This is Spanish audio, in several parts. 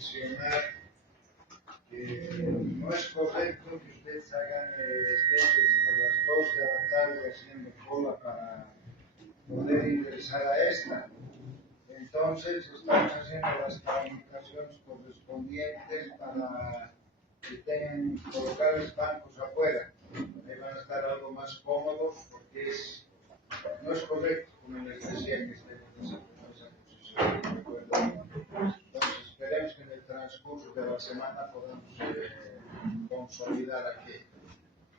mencionar que no es correcto que ustedes estén desde las 2 de la tarde haciendo cola para poder ingresar a esta. Entonces estamos haciendo las comunicaciones correspondientes para que tengan colocar bancos afuera. Ahí van a estar algo más cómodos porque no es correcto, como les decía, que estén en esa posición. ¿De acuerdo? Entonces esperemos que en el transcurso de la semana podamos consolidar aquello.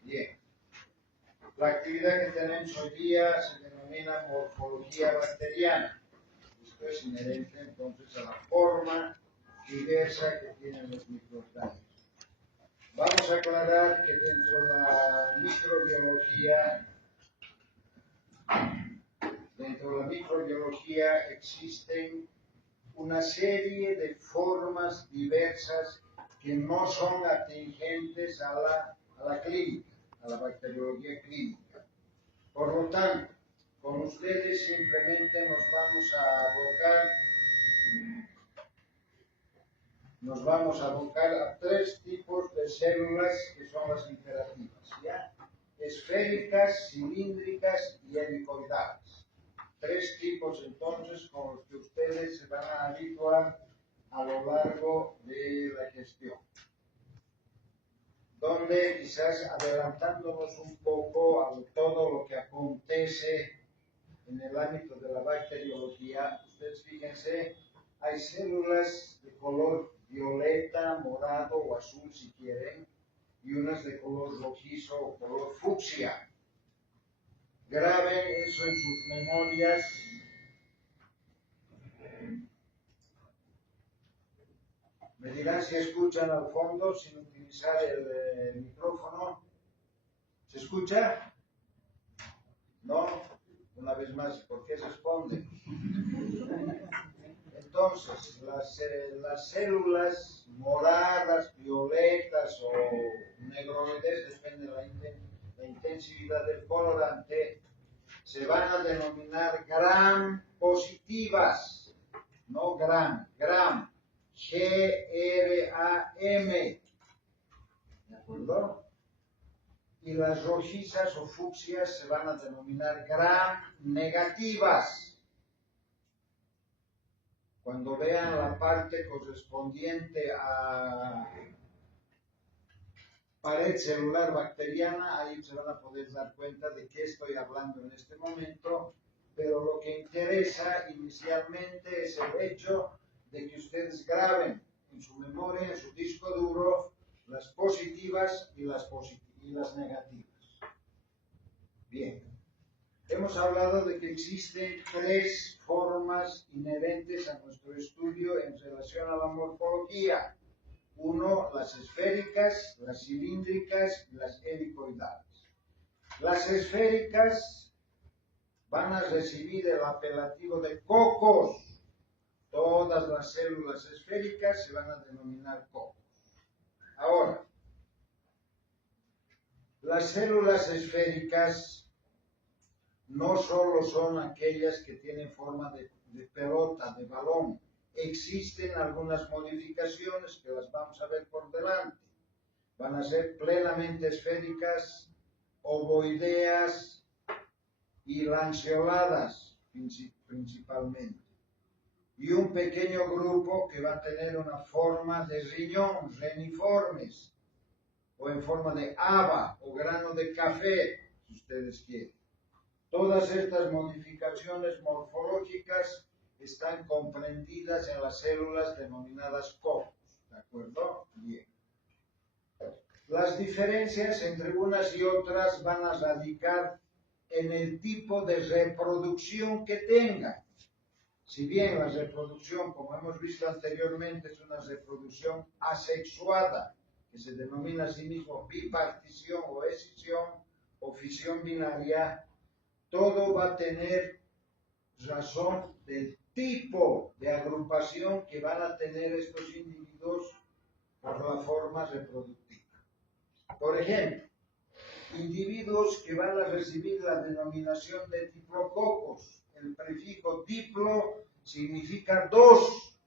Bien. La actividad que tenemos hoy día se denomina morfología bacteriana. Esto es inherente entonces a la forma diversa que tienen los microorganismos. Vamos a aclarar que dentro de la microbiología existen una serie de formas diversas que no son atingentes a la clínica, a la bacteriología clínica. Por lo tanto, con ustedes simplemente nos vamos a abocar a 3 tipos de células que son las imperativas, ¿ya? Esféricas, cilíndricas y helicoidales. 3 tipos entonces con los que ustedes se van a habituar a lo largo de la gestión. Donde quizás adelantándonos un poco a todo lo que acontece en el ámbito de la bacteriología, ustedes fíjense, hay células de color violeta, morado o azul si quieren, y unas de color rojizo o color fucsia. Graben eso en sus memorias. Me dirán si escuchan al fondo sin utilizar el micrófono. ¿Se escucha? ¿No? Una vez más, ¿por qué responden? Entonces, las células moradas, violetas o negroides, depende de la intensidad del colorante, se van a denominar gram positivas, no gram, G-R-A-M, ¿de acuerdo? Y las rojizas o fucsias se van a denominar gram negativas. Cuando vean la parte correspondiente a pared celular bacteriana, ahí se van a poder dar cuenta de qué estoy hablando en este momento, pero lo que interesa inicialmente es el hecho de que ustedes graben en su memoria, en su disco duro, las positivas y las negativas. Bien. Hemos hablado de que existen 3 formas inherentes a nuestro estudio en relación a la morfología. 1, las esféricas, las cilíndricas y las helicoidales. Las esféricas van a recibir el apelativo de cocos. Todas las células esféricas se van a denominar cocos. Ahora, las células esféricas no solo son aquellas que tienen forma de pelota, de balón. Existen algunas modificaciones que las vamos a ver por delante. Van a ser plenamente esféricas, ovoideas y lanceoladas principalmente. Y un pequeño grupo que va a tener una forma de riñón, reniformes, o en forma de haba o grano de café, si ustedes quieren. Todas estas modificaciones morfológicas están comprendidas en las células denominadas cocos, ¿de acuerdo? Bien. Las diferencias entre unas y otras van a radicar en el tipo de reproducción que tengan. Si bien la reproducción, como hemos visto anteriormente, es una reproducción asexuada, que se denomina a sí mismo bipartición o escisión o fisión binaria, todo va a tener razón del tipo de agrupación que van a tener estos individuos por la forma reproductiva. Por ejemplo, individuos que van a recibir la denominación de diplococos. El prefijo diplo significa 2,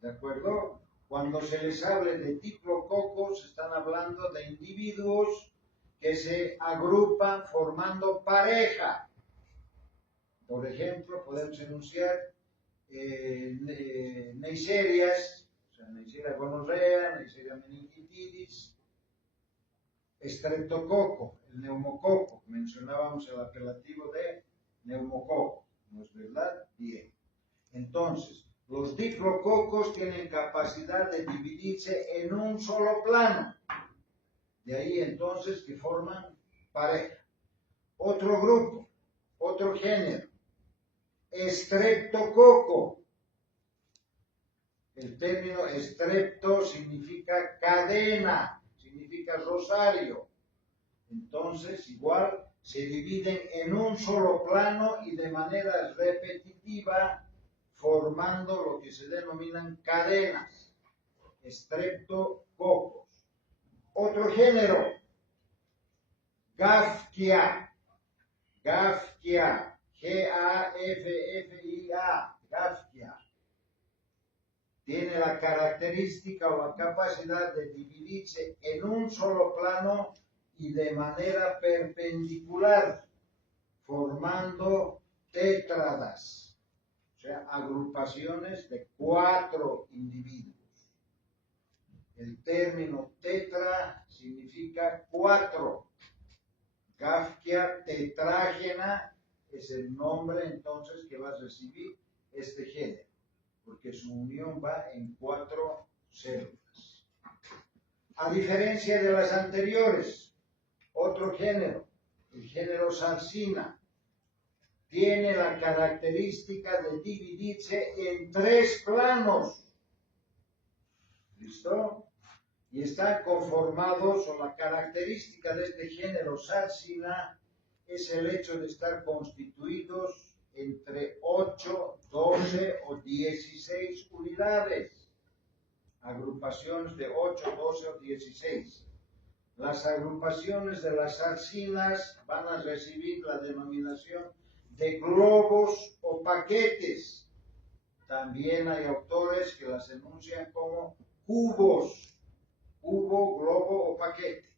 ¿de acuerdo? Cuando se les hable de diplococos, están hablando de individuos que se agrupan formando pareja. Por ejemplo, podemos enunciar Neiserias, o sea, Neisseria gonorrea, Neisseria meningitidis, Streptococo, el neumococo. Mencionábamos el apelativo de neumococo, ¿no es verdad? Bien. Entonces, los diplococos tienen capacidad de dividirse en un solo plano. De ahí entonces que forman pareja. Otro grupo, otro género, Streptococo. El término strepto significa cadena, significa rosario. Entonces, igual se dividen en un solo plano y de manera repetitiva, formando lo que se denominan cadenas, streptococos. Otro género, Gafkia, Gafkia, G-A-F-F-I-A, Gafkia. Tiene la característica o la capacidad de dividirse en un solo plano y de manera perpendicular, formando tétradas, o sea, agrupaciones de 4 individuos. El término tetra significa 4. Gafkia tetrágena es el nombre entonces que va a recibir este género, porque su unión va en 4 células. A diferencia de las anteriores, otro género, el género Sarcina, tiene la característica de dividirse en 3 planos. ¿Listo? Y están conformados, o la característica de este género Sarcina es el hecho de estar constituidos entre 8, 12 o 16 unidades. Agrupaciones de 8, 12 o 16. Las agrupaciones de las sarcinas van a recibir la denominación de globos o paquetes. También hay autores que las enuncian como cubos, cubo, globo o paquete.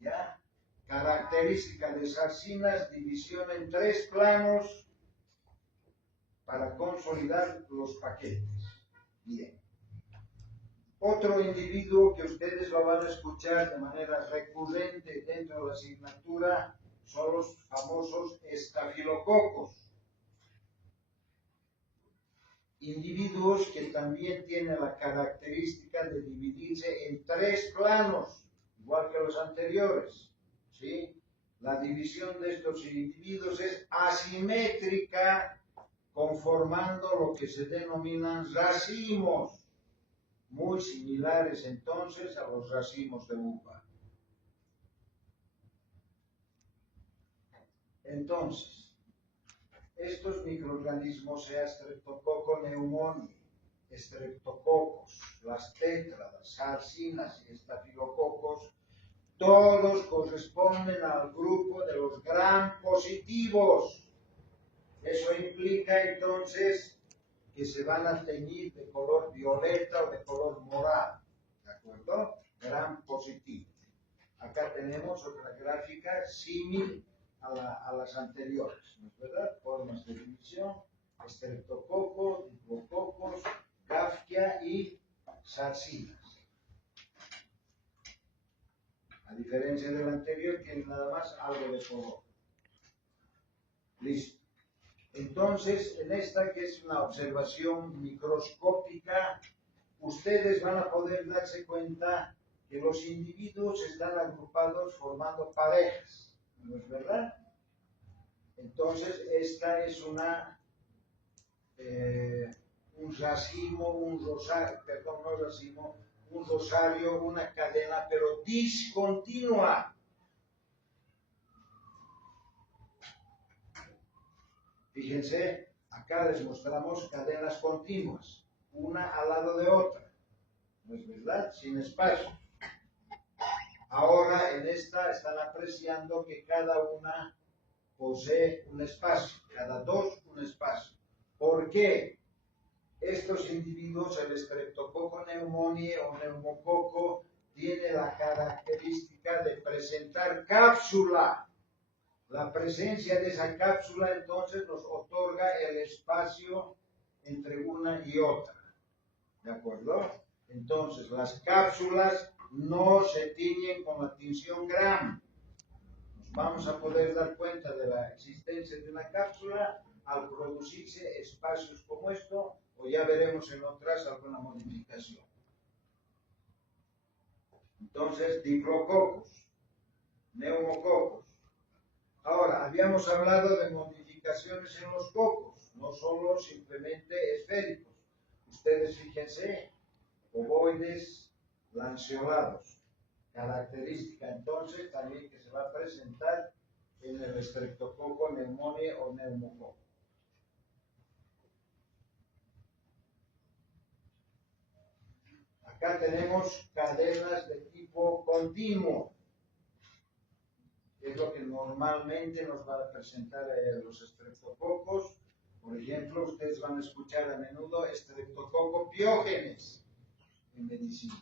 ¿Ya? Característica de sarcinas, división en 3 planos para consolidar los paquetes. Bien. Otro individuo que ustedes lo van a escuchar de manera recurrente dentro de la asignatura son los famosos estafilococos. Individuos que también tienen la característica de dividirse en 3 planos, igual que los anteriores. ¿Sí? La división de estos individuos es asimétrica, conformando lo que se denominan racimos, muy similares entonces a los racimos de uva. Entonces, estos microorganismos, sea Streptococcus pneumoniae, estreptococos, las tétradas, sarcinas y estafilococos, todos corresponden al grupo de los gram positivos. Eso implica entonces que se van a teñir de color violeta o de color morado, ¿de acuerdo? Gram positivo. Acá tenemos otra gráfica símil a las anteriores, ¿no es verdad? Formas de división, estreptococo, diplococos, Gafkia y sarcinas. A diferencia del anterior, tiene nada más algo de color. Listo. Entonces, en esta que es una observación microscópica, ustedes van a poder darse cuenta que los individuos están agrupados formando parejas, ¿no es verdad? Entonces, esta es un racimo, un rosario, perdón, no racimo, un rosario, una cadena, pero discontinua. Fíjense, acá les mostramos cadenas continuas, una al lado de otra, ¿no es verdad? Sin espacio. Ahora en esta están apreciando que cada una posee un espacio, cada dos un espacio. ¿Por qué? Estos individuos, el Streptococcus pneumoniae o neumococo, tiene la característica de presentar cápsula. La presencia de esa cápsula entonces nos otorga el espacio entre una y otra. ¿De acuerdo? Entonces, las cápsulas no se tiñen con la tinción Gram. Nos vamos a poder dar cuenta de la existencia de una cápsula al producirse espacios como esto, o ya veremos en otras alguna modificación. Entonces, diplococos, neumococos. Ahora, habíamos hablado de modificaciones en los cocos, no solo simplemente esféricos. Ustedes fíjense, ovoides lanceolados, característica entonces también que se va a presentar en el Streptococcus pneumoniae o neumococo. Acá tenemos cadenas de tipo continuo, que es lo que normalmente nos va a presentar los estreptococos. Por ejemplo, ustedes van a escuchar a menudo Streptococcus pyogenes en medicina.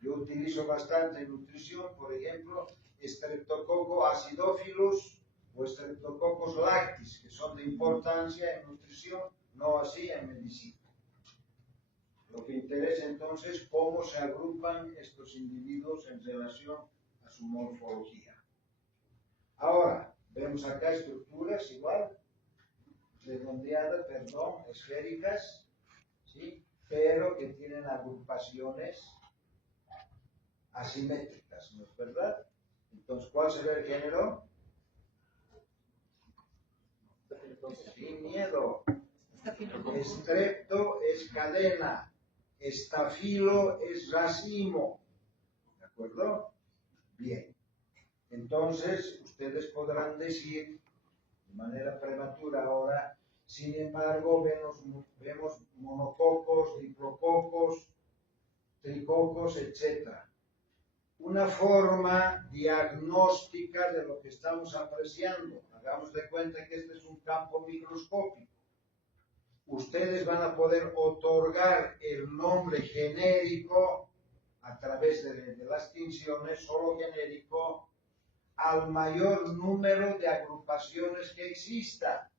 Yo utilizo bastante en nutrición, por ejemplo, Streptococcus acidophilus o Streptococcus lactis, que son de importancia en nutrición, no así en medicina. Lo que interesa entonces cómo se agrupan estos individuos en relación a su morfología. Ahora, vemos acá estructuras igual, redondeadas, perdón, esféricas, ¿sí? Pero que tienen agrupaciones asimétricas, ¿no es verdad? Entonces, ¿cuál será el género? Sin miedo. Estrepto es cadena. Estafilo es racimo. ¿De acuerdo? Bien. Entonces, ustedes podrán decir de manera prematura ahora, sin embargo, vemos monococos, diplococos, tricocos, etc. Una forma diagnóstica de lo que estamos apreciando. Hagamos de cuenta que este es un campo microscópico. Ustedes van a poder otorgar el nombre genérico a través de las tinciones, solo genérico, al mayor número de agrupaciones que exista.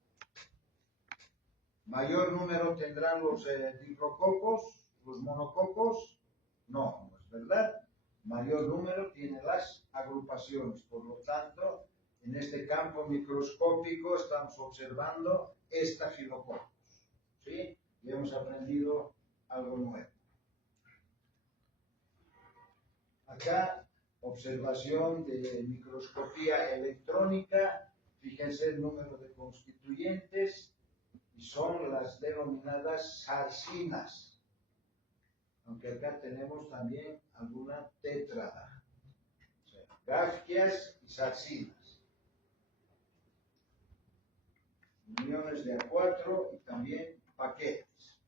Mayor número tendrán los diplococos, los monococos, no es verdad. Mayor número tiene las agrupaciones. Por lo tanto, en este campo microscópico estamos observando estafilococos. ¿Sí? Y hemos aprendido algo nuevo. Acá, observación de microscopía electrónica. Fíjense el número de constituyentes y son las denominadas sarcinas. Aunque acá tenemos también alguna tétrada. O sea, gafquias y sarcinas. Uniones de A4 y también paquetes.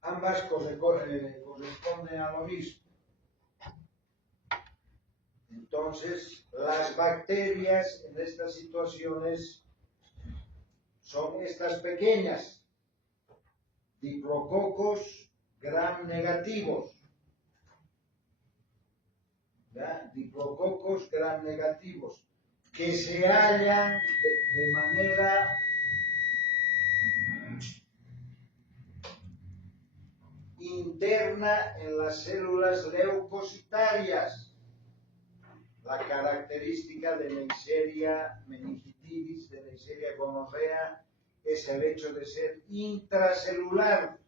Ambas corresponden a lo mismo. Entonces, las bacterias en estas situaciones son estas pequeñas, diplococos gram negativos. ¿Ya? Diplococos gram negativos, que se hallan de manera interna en las células leucocitarias. La característica de Neisseria meningitidis, de Neisseria gonorrea, es el hecho de ser intracelular,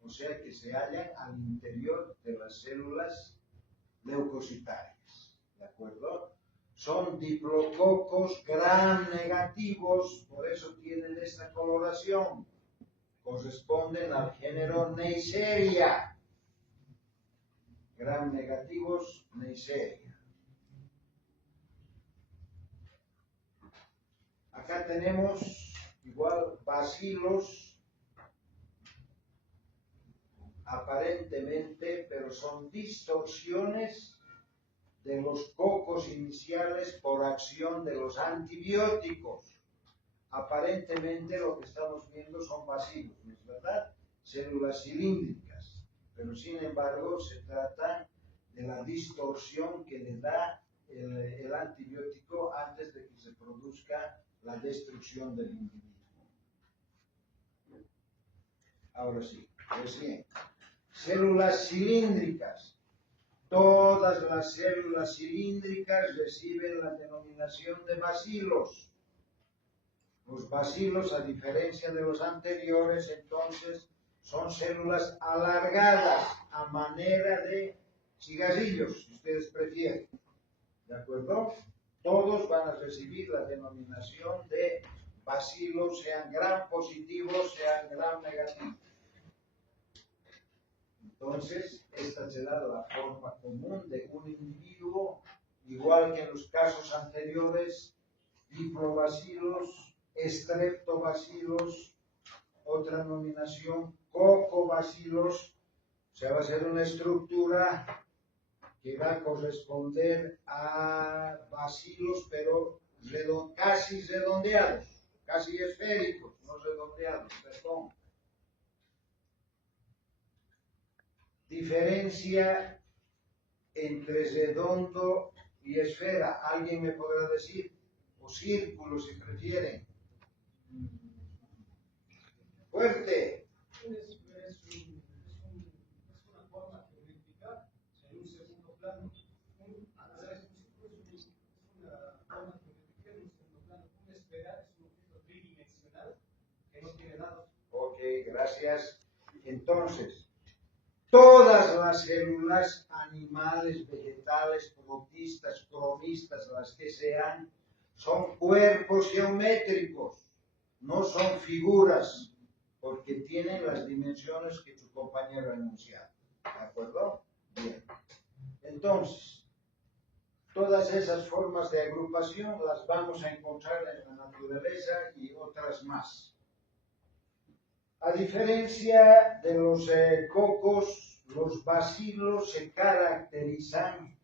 o sea que se hallan al interior de las células leucocitarias. ¿De acuerdo? Son diplococos gram negativos, por eso tienen esta coloración. Corresponden al género Neisseria. Gram negativos, Neisseria. Acá tenemos igual bacilos, aparentemente, pero son distorsiones de los cocos iniciales por acción de los antibióticos. Aparentemente lo que estamos viendo son bacilos, ¿no es verdad? Células cilíndricas, pero sin embargo se trata de la distorsión que le da el antibiótico antes de que se produzca la destrucción del individuo. Ahora sí, pues bien, células cilíndricas. Todas las células cilíndricas reciben la denominación de bacilos. Los bacilos, a diferencia de los anteriores, entonces, son células alargadas a manera de cigarrillos, si ustedes prefieren. ¿De acuerdo? Todos van a recibir la denominación de bacilos, sean gram positivos, sean gram negativos. Entonces, esta será la forma común de un individuo, igual que en los casos anteriores, diplobacilos, estreptobacilos, otra denominación, cocobacilos. O sea, va a ser una estructura que va a corresponder a bacilos, pero casi redondeados, casi esféricos, no redondeados, perdón. Diferencia entre redondo y esfera. ¿Alguien me podrá decir? O círculo, si prefieren. Fuerte. Es una forma geométrica en un segundo plano. Es una forma geométrica en un segundo plano. Una esfera es un objeto tridimensional que no tiene lados. Ok, gracias. Entonces, todas las células, animales, vegetales, protistas, cromistas, las que sean, son cuerpos geométricos, no son figuras, porque tienen las dimensiones que su compañero ha enunciado. ¿De acuerdo? Bien. Entonces, todas esas formas de agrupación las vamos a encontrar en la naturaleza y otras más. A diferencia de los cocos, los bacilos se caracterizan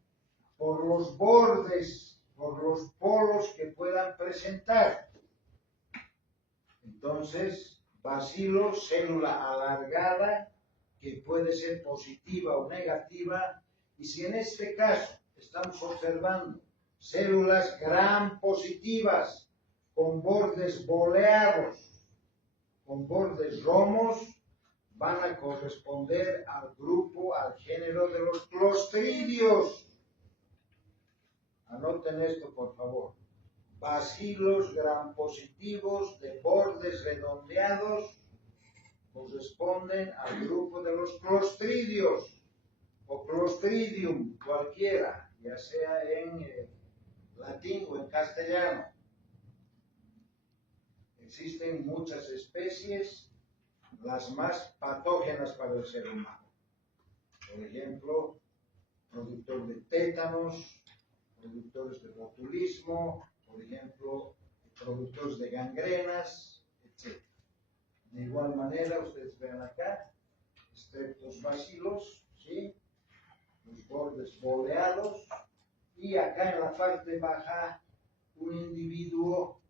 por los bordes, por los polos que puedan presentar. Entonces, bacilo, célula alargada, que puede ser positiva o negativa, y si en este caso estamos observando células gram positivas con bordes boleados, con bordes romos, van a corresponder al grupo, al género de los clostridios. Anoten esto, por favor. Bacilos gram positivos de bordes redondeados corresponden al grupo de los clostridios o clostridium, cualquiera, ya sea en latín o en castellano. Existen muchas especies, las más patógenas para el ser humano. Por ejemplo, productor de tétanos, productores de botulismo, por ejemplo, productores de gangrenas, etc. De igual manera, ustedes ven acá, streptobacilos, ¿sí? Los bordes boleados, y acá en la parte baja, un individuo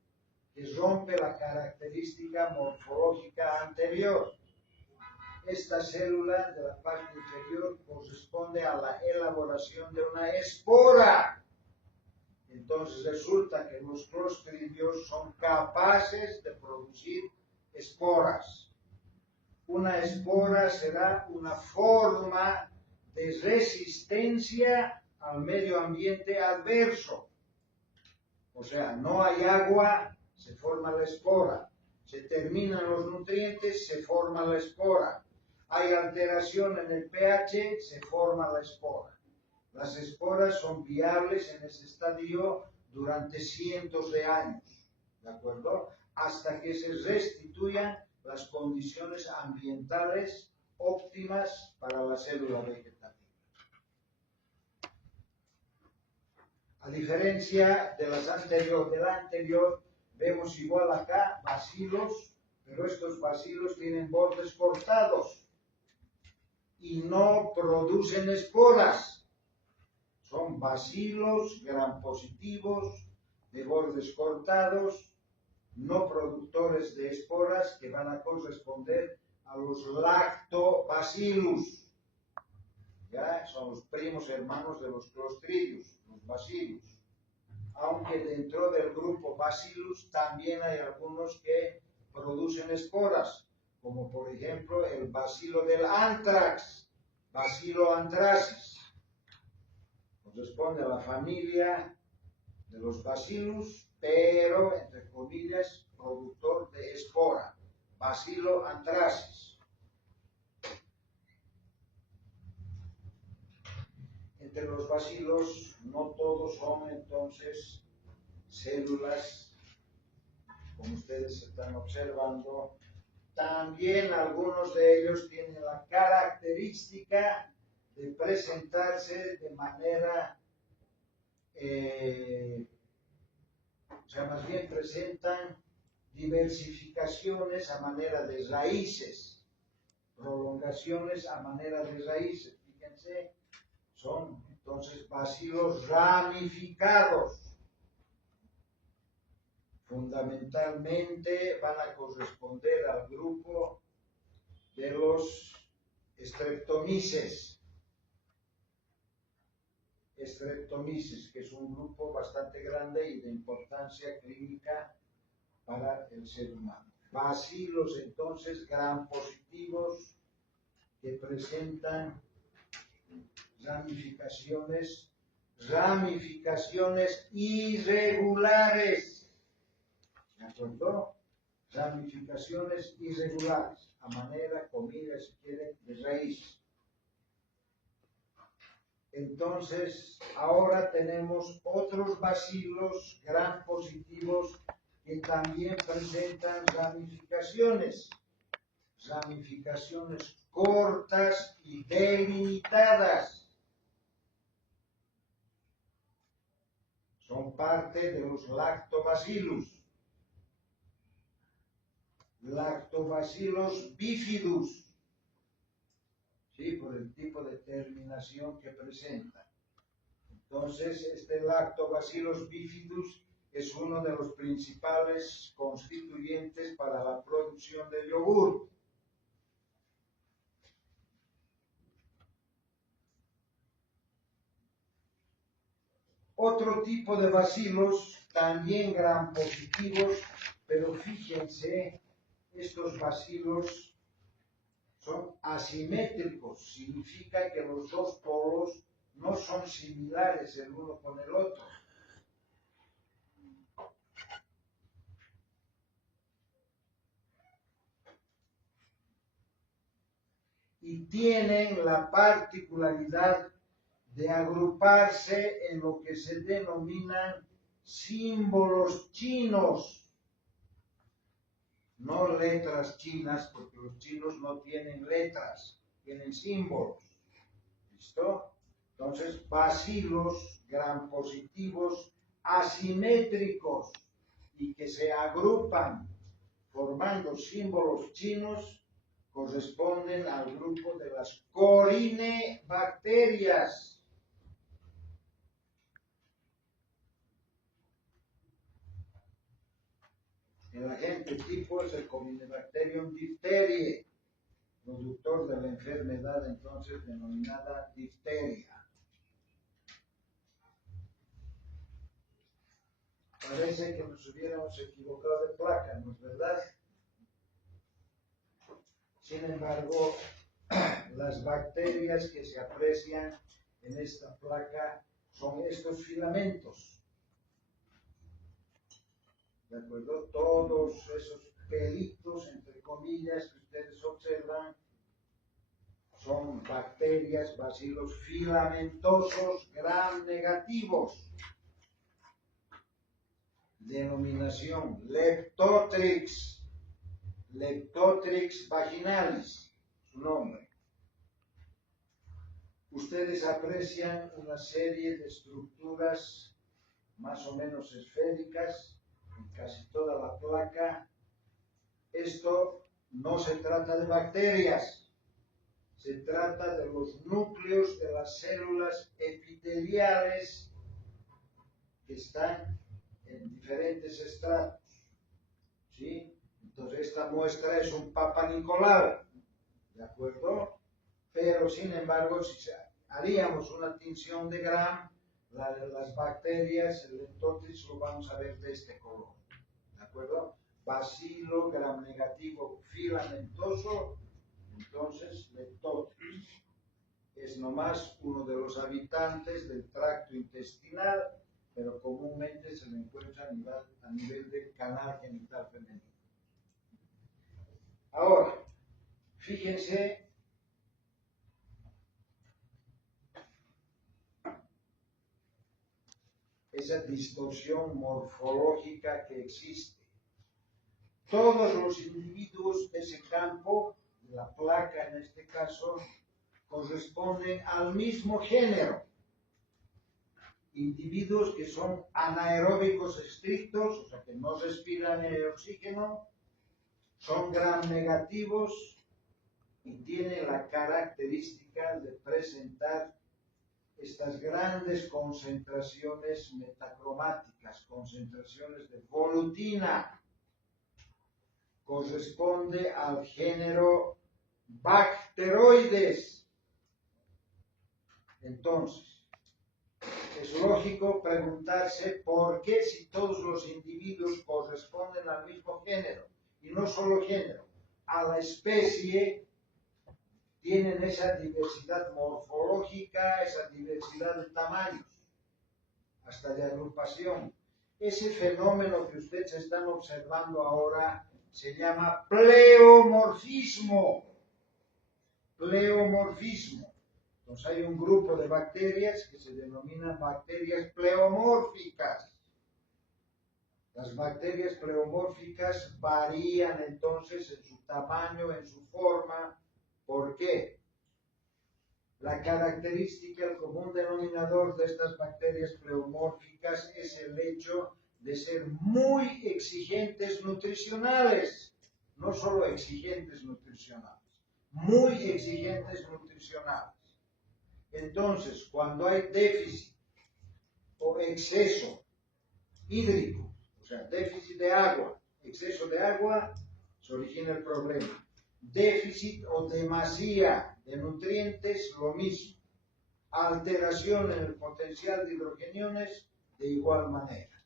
que rompe la característica morfológica anterior. Esta célula de la parte inferior corresponde a la elaboración de una espora. Entonces resulta que los clostridios son capaces de producir esporas. Una espora será una forma de resistencia al medio ambiente adverso. O sea, no hay agua, se forma la espora. Se terminan los nutrientes, se forma la espora. Hay alteración en el pH, se forma la espora. Las esporas son viables en ese estadio durante cientos de años, ¿de acuerdo? Hasta que se restituyan las condiciones ambientales óptimas para la célula vegetativa. A diferencia de la anterior, vemos igual acá bacilos, pero estos bacilos tienen bordes cortados y no producen esporas. Son bacilos gram positivos de bordes cortados, no productores de esporas, que van a corresponder a los lactobacillus. ¿Ya? Son los primos hermanos de los clostridios, los bacillus. Aunque dentro del grupo bacillus también hay algunos que producen esporas, como por ejemplo el bacilo del anthrax, Bacilo anthracis. Corresponde a la familia de los bacillus, pero entre comillas productor de espora, Bacilo anthracis. Entre los bacilos no todos son entonces células, como ustedes están observando. También algunos de ellos tienen la característica de presentarse de manera, o sea, más bien presentan diversificaciones a manera de raíces, prolongaciones a manera de raíces. Fíjense, son entonces bacilos ramificados. Fundamentalmente van a corresponder al grupo de los Streptomyces. Streptomyces, que es un grupo bastante grande y de importancia clínica para el ser humano. Bacilos entonces gram positivos que presentan ramificaciones irregulares. ¿De acuerdo? Ramificaciones irregulares, a manera, comillas, si quieren, de raíz. Entonces, ahora tenemos otros bacilos gram positivos que también presentan ramificaciones cortas y delimitadas. Son parte de los lactobacillus. Lactobacillus bifidus, ¿sí? Por el tipo de terminación que presenta. Entonces, este Lactobacillus bifidus es uno de los principales constituyentes para la producción de yogur. Otro tipo de bacilos, también gram positivos, pero fíjense, estos bacilos son asimétricos, significa que los dos polos no son similares el uno con el otro. Y tienen la particularidad de agruparse en lo que se denominan símbolos chinos. No letras chinas, porque los chinos no tienen letras, tienen símbolos. ¿Listo? Entonces, bacilos gram positivos asimétricos y que se agrupan formando símbolos chinos corresponden al grupo de las corinebacterias. El agente tipo es el Corynebacterium diphtheriae, productor de la enfermedad entonces denominada difteria. Parece que nos hubiéramos equivocado de placa, ¿no es verdad? Sin embargo, las bacterias que se aprecian en esta placa son estos filamentos. ¿De acuerdo? Todos esos pelitos, entre comillas, que ustedes observan, son bacterias, bacilos filamentosos gram negativos. Denominación Leptotrix, Leptotrix vaginalis, su nombre. Ustedes aprecian una serie de estructuras más o menos esféricas en casi toda la placa. Esto no se trata de bacterias, Se trata de los núcleos de las células epiteliales que están en diferentes estratos, ¿sí? Entonces esta muestra es un Papa Nicolau, ¿de acuerdo? Pero sin embargo, si haríamos una tinción de Gram, las bacterias, entonces lo vamos a ver de este color, ¿de acuerdo? Bacilo Gram negativo filamentoso, entonces Leptotrix es nomás uno de los habitantes del tracto intestinal, pero comúnmente se le encuentra a nivel del canal genital femenino. Ahora, fíjense esa distorsión morfológica que existe. Todos los individuos de ese campo, de la placa en este caso, corresponden al mismo género. Individuos que son anaeróbicos estrictos, o sea que no respiran el oxígeno, son gram negativos y tienen la característica de presentar estas grandes concentraciones metacromáticas, concentraciones de volutina. Corresponde al género Bacteroides. Entonces, es lógico preguntarse por qué, si todos los individuos corresponden al mismo género, y no solo género, a la especie, tienen esa diversidad morfológica, esa diversidad de tamaños, hasta de agrupación. Ese fenómeno que ustedes están observando ahora se llama pleomorfismo. Pleomorfismo. Entonces hay un grupo de bacterias que se denominan bacterias pleomórficas. Las bacterias pleomórficas varían entonces en su tamaño, en su forma. ¿Por qué? La característica, el común denominador de estas bacterias pleomórficas es el hecho de ser muy exigentes nutricionales, no solo exigentes nutricionales, muy exigentes nutricionales. Entonces, cuando hay déficit o exceso hídrico, o sea, déficit de agua, exceso de agua, se origina el problema. Déficit o demasía de nutrientes, lo mismo. Alteración en el potencial de hidrogeniones, de igual manera.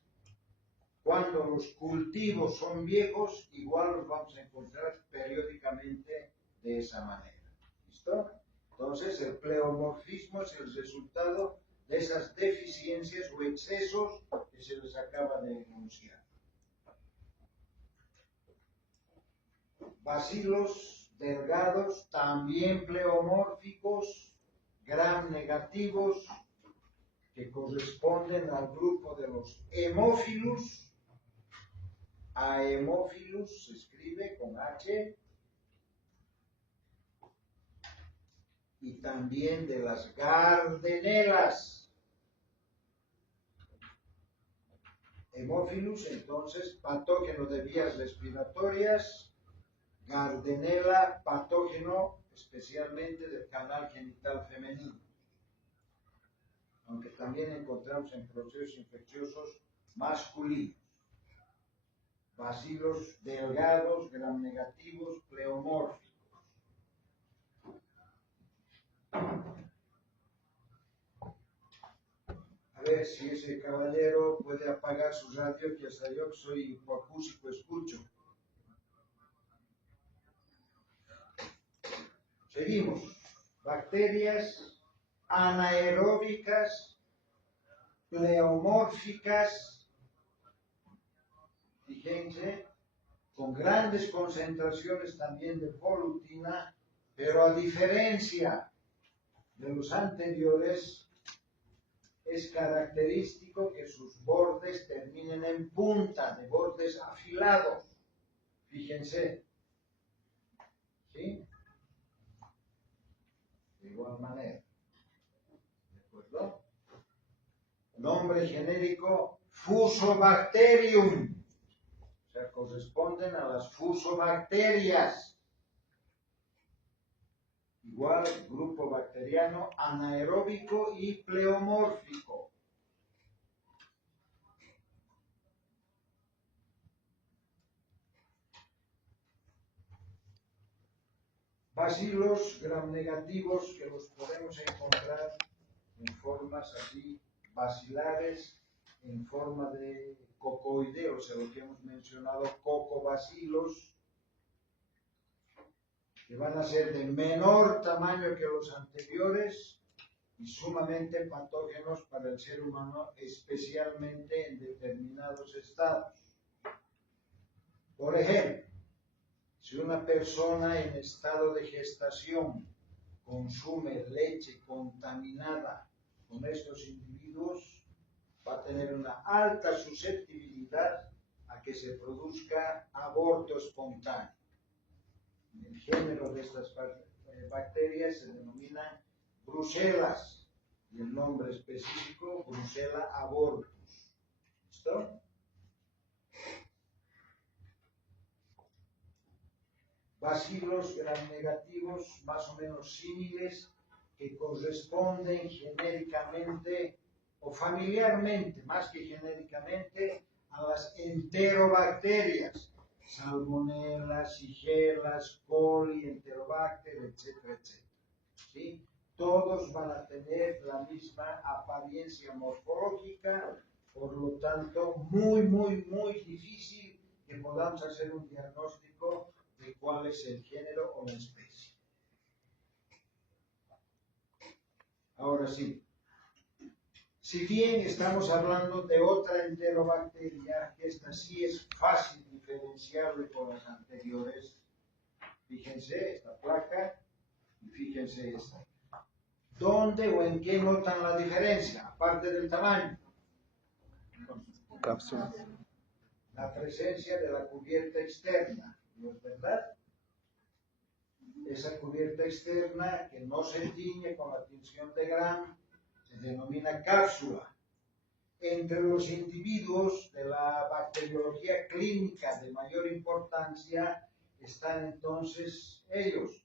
Cuando los cultivos son viejos, igual los vamos a encontrar periódicamente de esa manera. ¿Listo? Entonces, el pleomorfismo es el resultado de esas deficiencias o excesos que se les acaba de enunciar. Bacilos delgados, también pleomórficos, gram negativos, que corresponden al grupo de los hemófilos. Haemophilus se escribe con H, y también de las gardenelas. Hemóphilus, entonces, patógeno de vías respiratorias, gardenela, patógeno especialmente del canal genital femenino, aunque también encontramos en procesos infecciosos masculinos. Bacilos delgados, gram negativos, pleomórficos. A ver si ese caballero puede apagar su radio, que hasta yo que soy hipoacúsico escucho. Seguimos. Bacterias anaeróbicas, pleomórficas, fíjense, con grandes concentraciones también de volutina, pero a diferencia de los anteriores, es característico que sus bordes terminen en punta, de bordes afilados. Fíjense. ¿Sí? De igual manera. ¿De acuerdo? Nombre genérico, Fusobacterium. O sea, corresponden a las fusobacterias. igual grupo bacteriano anaeróbico y pleomórfico. Bacilos gram negativos que los podemos encontrar en formas así bacilares, en forma de cocoideo, o sea, lo que hemos mencionado, cocobacilos, que van a ser de menor tamaño que los anteriores y sumamente patógenos para el ser humano, especialmente en determinados estados. Por ejemplo, si una persona en estado de gestación consume leche contaminada con estos individuos, va a tener una alta susceptibilidad a que se produzca aborto espontáneo. El género de estas bacterias se denomina Bruselas y el nombre específico Brucella abortus. ¿Listo? Bacilos gram negativos más o menos símiles que corresponden genéricamente o familiarmente, más que genéricamente, a las enterobacterias, Salmonella, Shigella, coli, Enterobacter, etcétera, etcétera. ¿Sí? Todos van a tener la misma apariencia morfológica, por lo tanto, muy difícil que podamos hacer un diagnóstico de cuál es el género o la especie. Ahora sí, si bien estamos hablando de otra enterobacteria, que esta sí es fácil diferenciable con las anteriores, fíjense esta placa y fíjense esta. ¿Dónde o en qué notan la diferencia? Aparte del tamaño. Cápsula. La presencia de la cubierta externa, ¿no es verdad? Esa cubierta externa que no se tiñe con la tinción de Gram se denomina cápsula. Entre los individuos de la bacteriología clínica de mayor importancia están entonces ellos.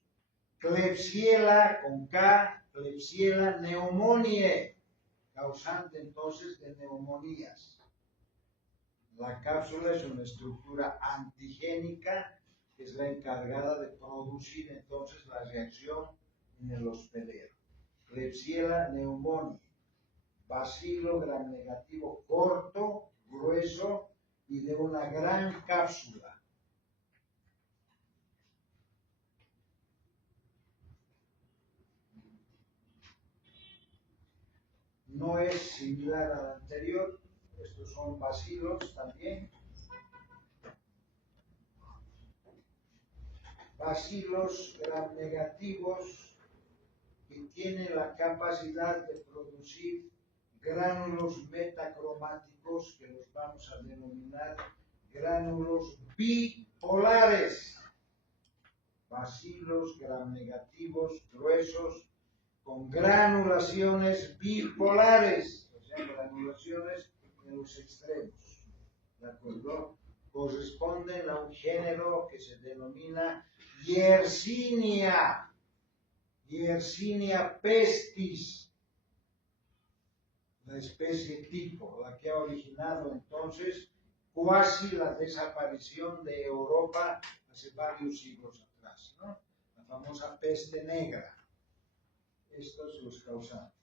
Klebsiella con K, Klebsiella pneumoniae, causante entonces de neumonías. La cápsula es una estructura antigénica que es la encargada de producir entonces la reacción en el hospedero. Klebsiella pneumoniae, bacilo gram negativo corto, grueso y de una gran cápsula. No es similar al anterior, estos son bacilos también. Bacilos gram negativos que tienen la capacidad de producir gránulos metacromáticos que los vamos a denominar gránulos bipolares. Bacilos gram negativos gruesos con granulaciones bipolares, o sea, granulaciones en los extremos, ¿de acuerdo? Corresponden a un género que se denomina Yersinia, Yersinia pestis, la especie tipo, la que ha originado entonces cuasi la desaparición de Europa hace varios siglos atrás, ¿no? La famosa peste negra. Estos los causantes.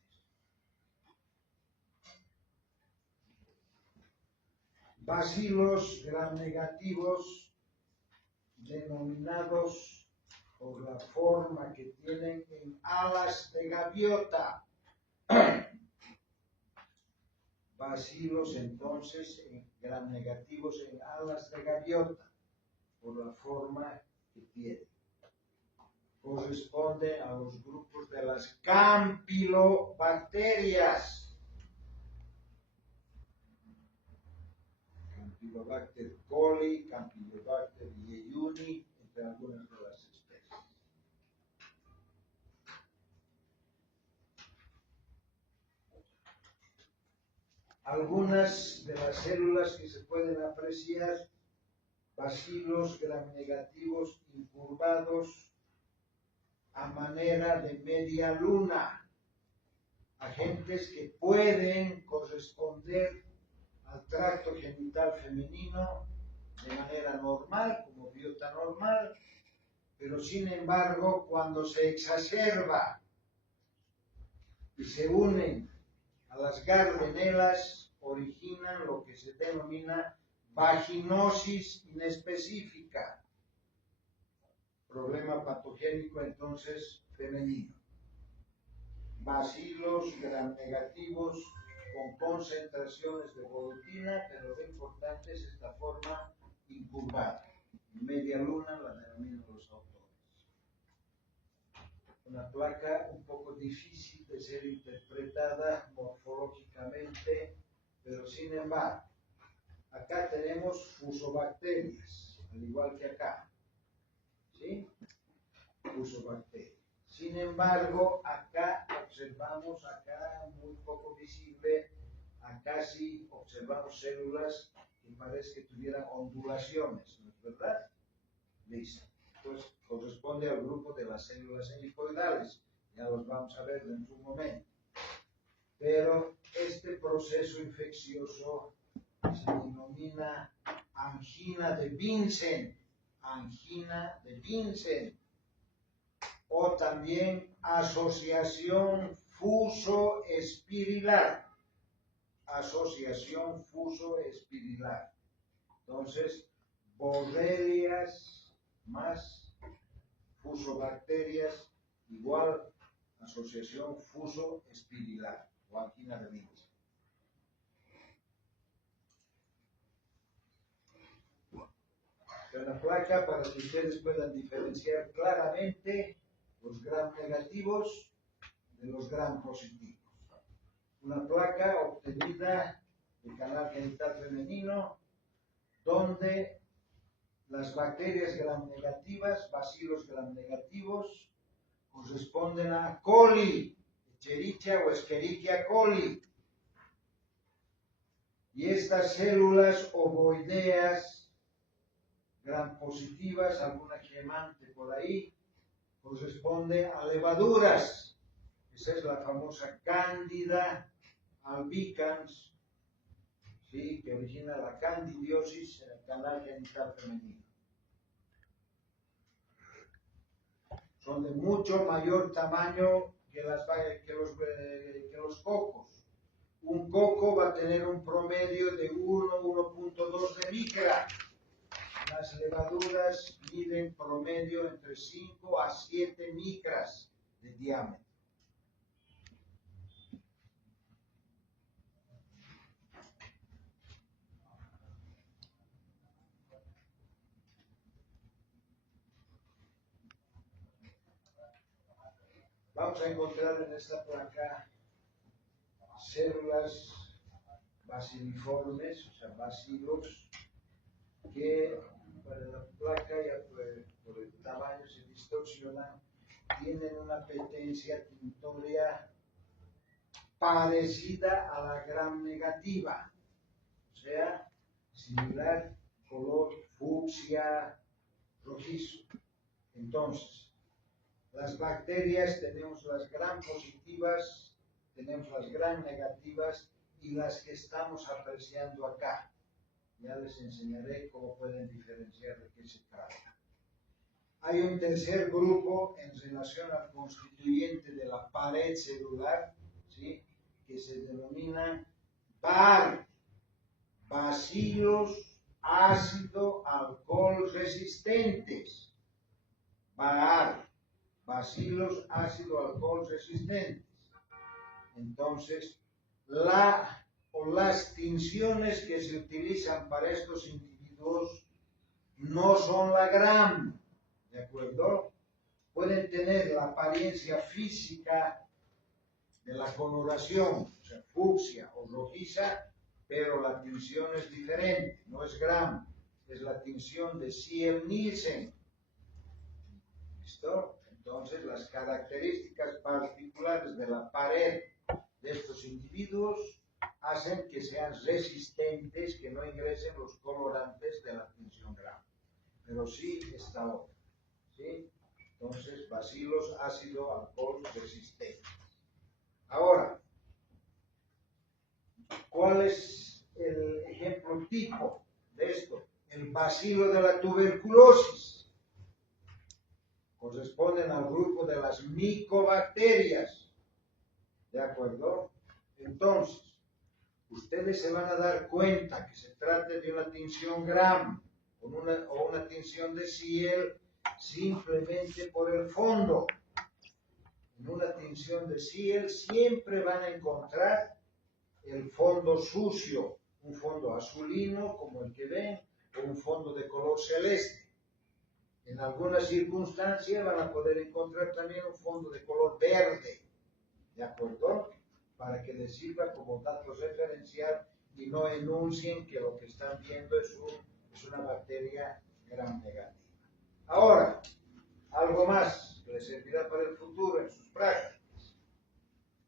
Bacilos gram negativos denominados por la forma que tienen en alas de gaviota. Bacilos entonces gram negativos en alas de gaviota por la forma que tienen. Corresponde a los grupos de las campylobacterias. Campylobacter coli, Campylobacter yeyuni, entre algunas de las especies. Algunas de las células que se pueden apreciar, bacilos gram negativos incurvados, a manera de media luna, agentes que pueden corresponder al tracto genital femenino de manera normal, como biota normal, pero sin embargo, cuando se exacerba y se unen a las gardenelas, originan lo que se denomina vaginosis inespecífica, problema patogénico entonces femenino. Bacilos gram negativos con concentraciones de volutina, pero lo importante es esta forma incurvada. Media luna la denominan los autores. Una placa un poco difícil de ser interpretada morfológicamente, pero sin embargo, acá tenemos fusobacterias, al igual que acá. ¿Sí? Fusobacterias. Sin embargo, acá observamos, acá muy poco visible, acá sí observamos células que parece que tuvieran ondulaciones, ¿no es verdad? Listo. Entonces, corresponde al grupo de las células helicoidales. Ya los vamos a ver en un momento. Pero este proceso infeccioso se denomina angina de Vincent. Angina de Vincent. O también asociación fuso-espirilar. Asociación fuso-espirilar. Entonces, borrelias más fusobacterias igual asociación fuso-espirilar o angina de Vincent. En la placa, para que ustedes puedan diferenciar claramente los gram negativos de los gram positivos. Una placa obtenida del canal genital femenino donde las bacterias gram negativas, bacilos gram negativos, corresponden a coli, Escherichia o Escherichia coli. Y estas células ovoideas gram positivas, alguna gemante por ahí, corresponde a levaduras. Esa es la famosa Candida albicans, ¿sí? Que origina la candidiosis en el canal genital femenino. Son de mucho mayor tamaño que los cocos. Un coco va a tener un promedio de 1,2 de micra. Las levaduras miden promedio entre 5 a 7 micras de diámetro. Vamos a encontrar en esta placa células baciliformes, o sea, bacilos, que para la placa ya por el tamaño se distorsionan, tienen una apetencia tintorea parecida a la gram negativa, o sea, similar, color fucsia, rojizo. Entonces, las bacterias tenemos las gram positivas, tenemos las gram negativas y las que estamos apreciando acá. Ya les enseñaré cómo pueden diferenciar de qué se trata. Hay un tercer grupo en relación al constituyente de la pared celular, ¿sí? Que se denomina BAR, bacilos ácido alcohol resistentes. BAR, bacilos ácido alcohol resistentes. Entonces, las tinciones que se utilizan para estos individuos no son la gram, ¿de acuerdo? Pueden tener la apariencia física de la coloración, o sea, fucsia o rojiza, pero la tinción es diferente, no es gram, es la tinción de Ziehl-Neelsen. ¿Listo? Entonces, las características particulares de la pared de estos individuos hacen que sean resistentes, que no ingresen los colorantes de la tinción gram. Pero sí esta otra. ¿Sí? Entonces, bacilos ácido alcohol resistentes. Ahora, ¿cuál es el ejemplo tipo de esto? El bacilo de la tuberculosis. Corresponden al grupo de las micobacterias. ¿De acuerdo? Entonces, ustedes se van a dar cuenta que se trata de una tinción Gram o una tinción de Ciel simplemente por el fondo. En una tinción de Ciel siempre van a encontrar el fondo sucio, un fondo azulino como el que ven, o un fondo de color celeste. En algunas circunstancias van a poder encontrar también un fondo de color verde, ¿de acuerdo? Para que les sirva como dato referencial y no enuncien que lo que están viendo es una bacteria gram negativa. Ahora, algo más que les servirá para el futuro en sus prácticas.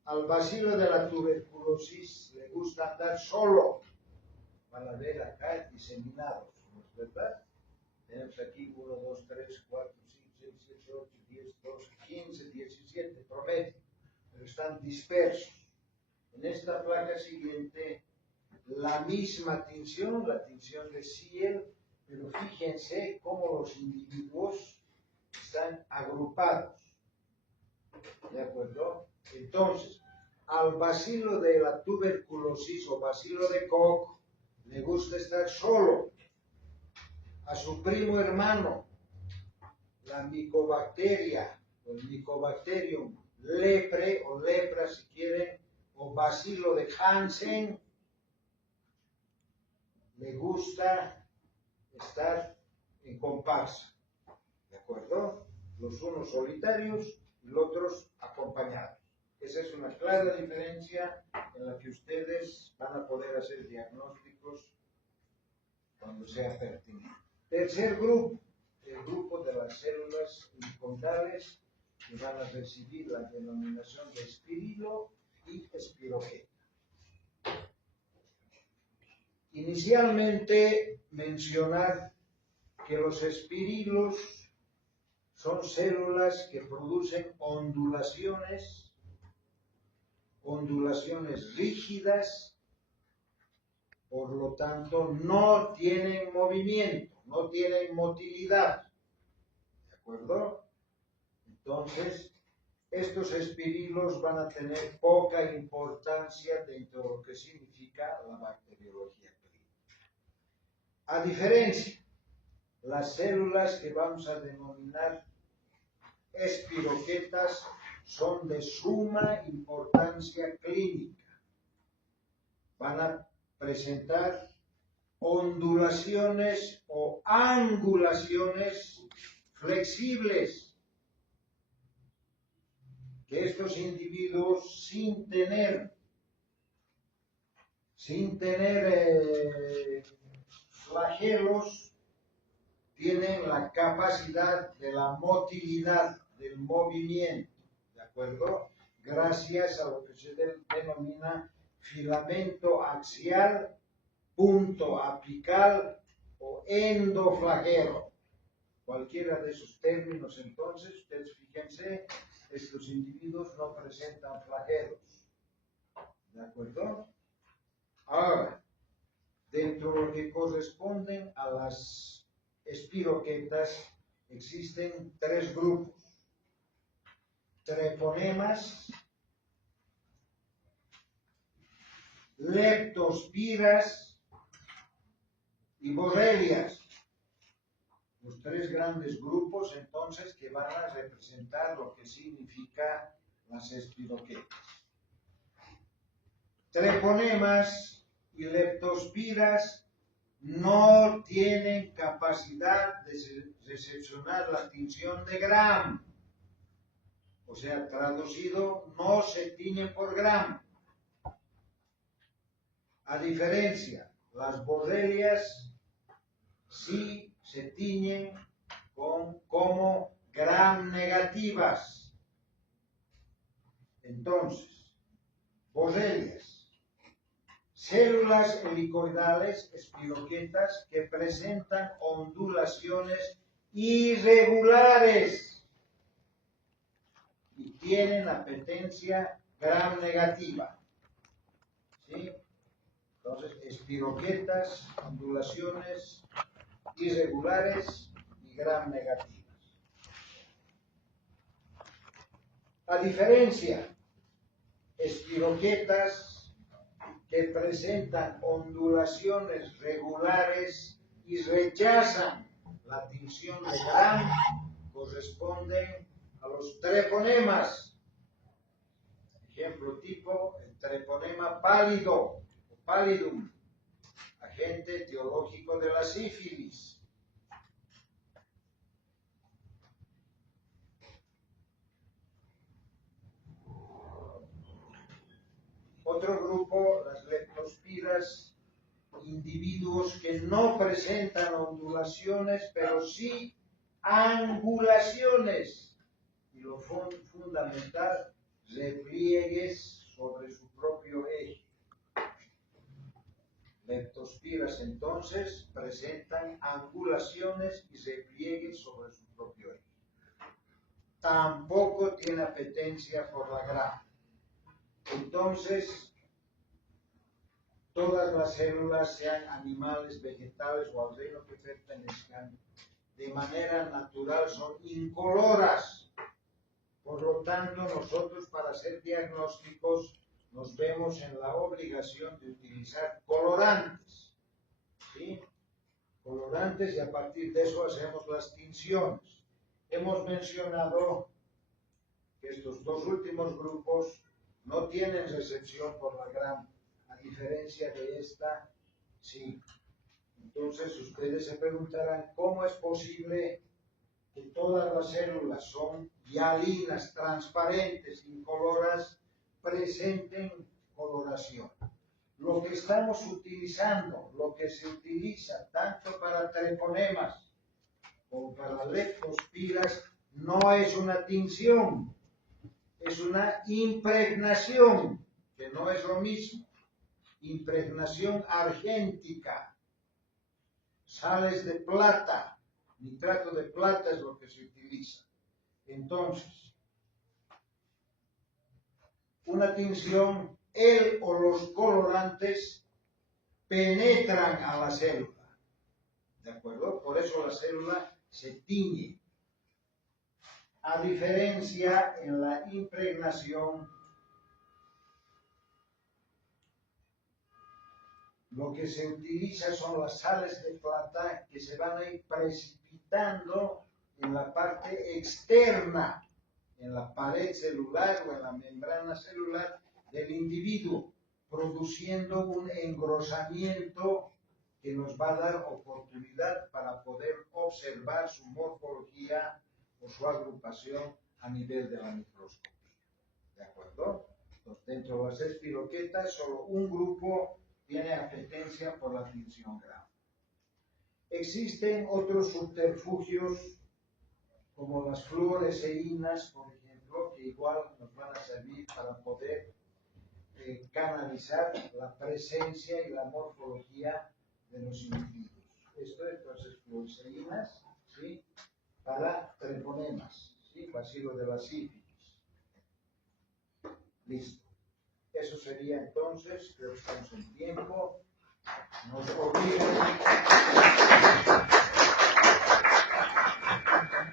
Al bacilo de la tuberculosis le gusta andar solo. Van a ver acá diseminados, ¿no es verdad? Tenemos aquí 1, 2, 3, 4, 5, 6, 7, 8, 10, 12, 15, 17 promedio, pero están dispersos. En esta placa siguiente, la misma tinción, la tinción de Ciel, pero fíjense cómo los individuos están agrupados. ¿De acuerdo? Entonces, al bacilo de la tuberculosis o bacilo de Koch le gusta estar solo. A su primo hermano, la micobacteria, o el Mycobacterium lepre o lepra si quieren, o bacilo de Hansen, le gusta estar en comparsa. ¿De acuerdo? Los unos solitarios y los otros acompañados. Esa es una clara diferencia en la que ustedes van a poder hacer diagnósticos cuando sea pertinente. Tercer grupo, el grupo de las células helicoidales que van a recibir la denominación de espirilo y espiroqueta. Inicialmente mencionar que los espirilos son células que producen ondulaciones rígidas, por lo tanto no tienen movimiento, no tienen motilidad, ¿de acuerdo? Entonces, estos espirilos van a tener poca importancia dentro de lo que significa la bacteriología clínica. A diferencia, las células que vamos a denominar espiroquetas son de suma importancia clínica. Van a presentar ondulaciones o angulaciones flexibles que estos individuos sin tener flagelos tienen la capacidad de la motilidad, del movimiento, ¿de acuerdo? Gracias a lo que se denomina filamento axial, punto apical o endoflagelo. Cualquiera de esos términos, entonces, ustedes fíjense, estos individuos no presentan flagelos. ¿De acuerdo? Ahora, dentro de lo que corresponden a las espiroquetas, existen tres grupos: treponemas, leptospiras y borrelias. Los tres grandes grupos, entonces, que van a representar lo que significa las espiroquetas. Treponemas y leptospiras no tienen capacidad de recepcionar la tinción de Gram. O sea, traducido, no se tiñen por Gram. A diferencia, las borrelias sí se tiñen como Gram negativas. Entonces, borrelias, células helicoidales espiroquetas que presentan ondulaciones irregulares. y tienen apetencia gram negativa. ¿Sí? Entonces, espiroquetas, ondulaciones irregulares y gram negativas. A diferencia, espiroquetas que presentan ondulaciones regulares y rechazan la tinción de gram corresponden a los treponemas. Ejemplo tipo, el treponema pálido o pallidum, agente etiológico de la sífilis. Otro grupo, las leptospiras, individuos que no presentan ondulaciones, pero sí angulaciones. Y lo fundamental, repliegues sobre su propio eje. Leptospiras entonces presentan angulaciones y repliegues sobre su propio eje. Tampoco tiene apetencia por la grama. Entonces, todas las células, sean animales, vegetales o al reino que pertenezcan, de manera natural son incoloras. Por lo tanto, nosotros para hacer diagnósticos nos vemos en la obligación de utilizar colorantes. ¿Sí? Colorantes, y a partir de eso hacemos las tinciones. Hemos mencionado que estos dos últimos grupos no tienen recepción por la gram, a diferencia de esta, sí. Entonces ustedes se preguntarán, ¿cómo es posible que todas las células son hialinas, transparentes, incoloras, presenten coloración? Lo que estamos utilizando, lo que se utiliza tanto para treponemas como para leptospiras, no es una tinción, es una impregnación, que no es lo mismo. Impregnación argéntica, sales de plata, nitrato de plata es lo que se utiliza. Entonces, una tinción, él o los colorantes penetran a la célula, ¿de acuerdo? Por eso la célula se tiñe. A diferencia, en la impregnación, lo que se utiliza son las sales de plata que se van a ir precipitando en la parte externa, en la pared celular o en la membrana celular del individuo, produciendo un engrosamiento que nos va a dar oportunidad para poder observar su morfología o su agrupación a nivel de la microscopía. ¿De acuerdo? Entonces, dentro de las espiroquetas, solo un grupo tiene apetencia por la tinción gram. Existen otros subterfugios como las fluoresceínas, por ejemplo, que igual nos van a servir para poder canalizar la presencia y la morfología de los individuos. Esto es, entonces, fluoresceínas, ¿sí? Para treponemas, ¿sí? Bacilo de la sífilis. Listo. Eso sería entonces, creo que estamos en tiempo. Nos obliga